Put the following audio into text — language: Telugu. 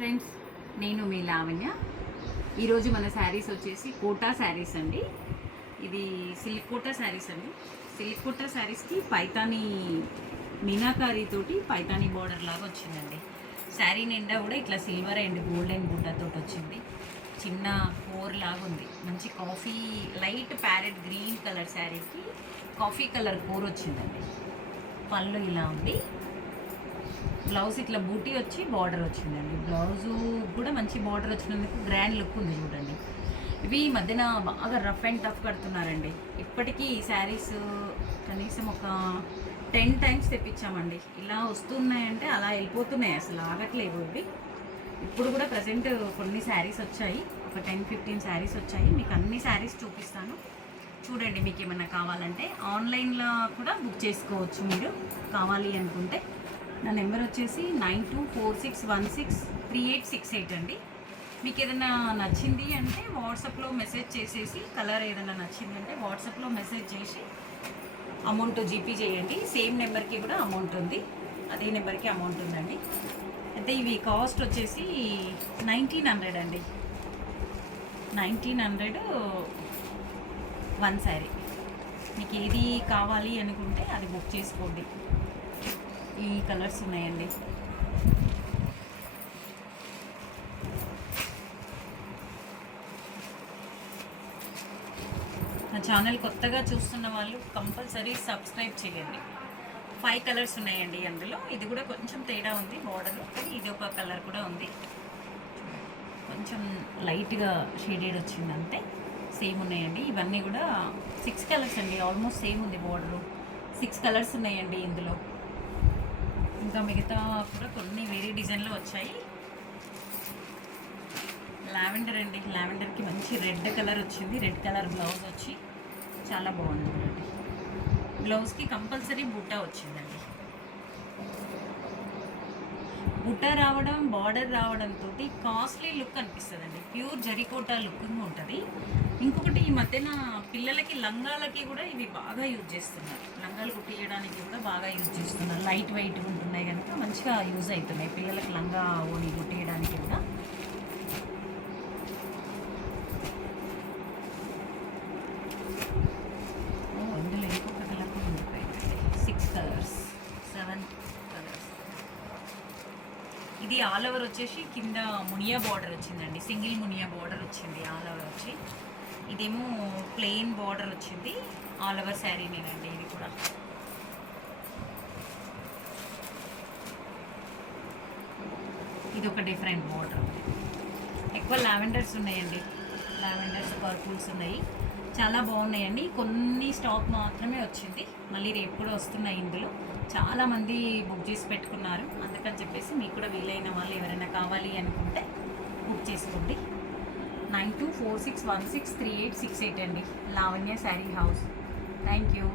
ఫ్రెండ్స్ నేను మీ లావణ్య. ఈరోజు మన శారీస్ వచ్చేసి కోటా శారీస్ అండి. ఇది సిల్క్ కోటా శారీస్ అండి. సిల్క్ కోటా శారీస్కి పైతానీ మీనాకారీతోటి పైతానీ బార్డర్ లాగా వచ్చిందండి. శారీ నిండా కూడా ఇట్లా సిల్వర్ అండ్ గోల్డెన్ బుట్టతో వచ్చింది. చిన్న ఫోర్ లాగా ఉంది. మంచి coffee light parrot green colour శారీకి కాఫీ కలర్ కోర్ వచ్చిందండి. పళ్ళు ఇలా ఉంది. బ్లౌజ్ ఇట్లా బూటీ వచ్చి బార్డర్ వచ్చిందండి. బ్లౌజు కూడా మంచి బార్డర్ వచ్చినందుకు గ్రాండ్ లుక్ ఉంది చూడండి. ఇవి ఈ మధ్యన బాగా రఫ్ అండ్ టఫ్ కడుతున్నారండి. ఇప్పటికీ ఈ శారీస్ కనీసం ఒక టెన్ టైమ్స్ తెప్పించామండి. ఇలా వస్తున్నాయంటే అలా వెళ్ళిపోతున్నాయి అసలు ఆగట్లేవు ఇవి. ఇప్పుడు కూడా ప్రజెంట్ కొన్ని శారీస్ వచ్చాయి. ఒక టెన్ ఫిఫ్టీన్ శారీస్ వచ్చాయి. మీకు అన్ని శారీస్ చూపిస్తాను. చూడండి మీకు ఏమైనా కావాలంటే ఆన్లైన్లో కూడా బుక్ చేసుకోవచ్చు మీరు. కావాలి అనుకుంటే నా నెంబర్ వచ్చేసి nine two four six one six three eight six eight అండి. మీకు ఏదైనా నచ్చింది అంటే వాట్సాప్లో మెసేజ్ చేసేసి కలర్ ఏదైనా నచ్చింది అంటే వాట్సాప్లో మెసేజ్ చేసి అమౌంట్ జీపీ చేయండి. సేమ్ నెంబర్కి కూడా అమౌంట్ ఉంది. అదే నెంబర్కి అమౌంట్ ఉందండి. అయితే ఇవి కాస్ట్ వచ్చేసి నైన్టీన్ హండ్రెడ్ అండి. Nineteen hundred one sari. మీకు ఏది కావాలి అనుకుంటే అది బుక్ చేసుకోండి. ఈ కలర్స్ ఉన్నాయండి. నా ఛానల్ కొత్తగా చూస్తున్న వాళ్ళు కంపల్సరీ సబ్స్క్రైబ్ చేయండి. ఫైవ్ కలర్స్ ఉన్నాయండి అందులో. ఇది కూడా కొంచెం తేడా ఉంది బోర్డర్ కానీ ఇది ఒక కలర్ కూడా ఉంది. కొంచెం లైట్గా షేడెడ్ వచ్చింది అంతే. సేమ్ ఉన్నాయండి. ఇవన్నీ కూడా సిక్స్ కలర్స్ అండి. ఆల్మోస్ట్ సేమ్ ఉంది బోర్డరు. సిక్స్ కలర్స్ ఉన్నాయండి ఇందులో. ఇంకా మిగతా కూడా కొన్ని వేరే డిజైన్లో వచ్చాయి. లావెండర్ అండి. లావెండర్కి మంచి రెడ్ కలర్ వచ్చింది. రెడ్ కలర్ బ్లౌజ్ వచ్చి చాలా బాగుంది బ్లౌజ్కి కంపల్సరీ బుట్ట వచ్చిందండి. బుట్ట రావడం బార్డర్ రావడంతో కాస్ట్లీ లుక్ అనిపిస్తుందండి. ప్యూర్ జరికోటా లుకింగ్ ఉంటుంది. మధ్యన పిల్లలకి లంగాలకి కూడా ఇవి బాగా యూజ్ చేస్తున్నారు. లంగాలు కుట్టియడానికి కూడా బాగా యూజ్ చేస్తున్నారు. లైట్ వెయిట్ ఉంటున్నాయి కనుక మంచిగా యూజ్ అవుతున్నాయి. పిల్లలకి లంగా ఓని కుట్టియడానికి కూడా. ఇందులో ఇంకొక colour six colours seven colours ఇది ఆల్ ఓవర్ వచ్చేసి కింద మునియా బార్డర్ వచ్చిందండి. సింగిల్ మునియా బార్డర్ వచ్చింది ఆల్ ఓవర్ వచ్చి. ఇదేమో ప్లెయిన్ బార్డర్ వచ్చింది. ఆల్ ఓవర్ శారీనేనండి ఇది కూడా. ఇది ఒక డిఫరెంట్ బార్డర్ ఎక్కువ లావెండర్స్ ఉన్నాయండి. లావెండర్స్ పర్పుల్స్ ఉన్నాయి. చాలా బాగున్నాయండి. కొన్ని స్టాక్ మాత్రమే వచ్చింది. మళ్ళీ రేపు కూడా వస్తున్నాయి ఇందులో. చాలామంది బుక్ చేసి పెట్టుకున్నారు. అందుకని చెప్పేసి మీకు కూడా వీలైన వాళ్ళు ఎవరైనా కావాలి అనుకుంటే బుక్ చేసుకోండి. Nine two four six one six three eight six eight అండి Lavanya sari house thank you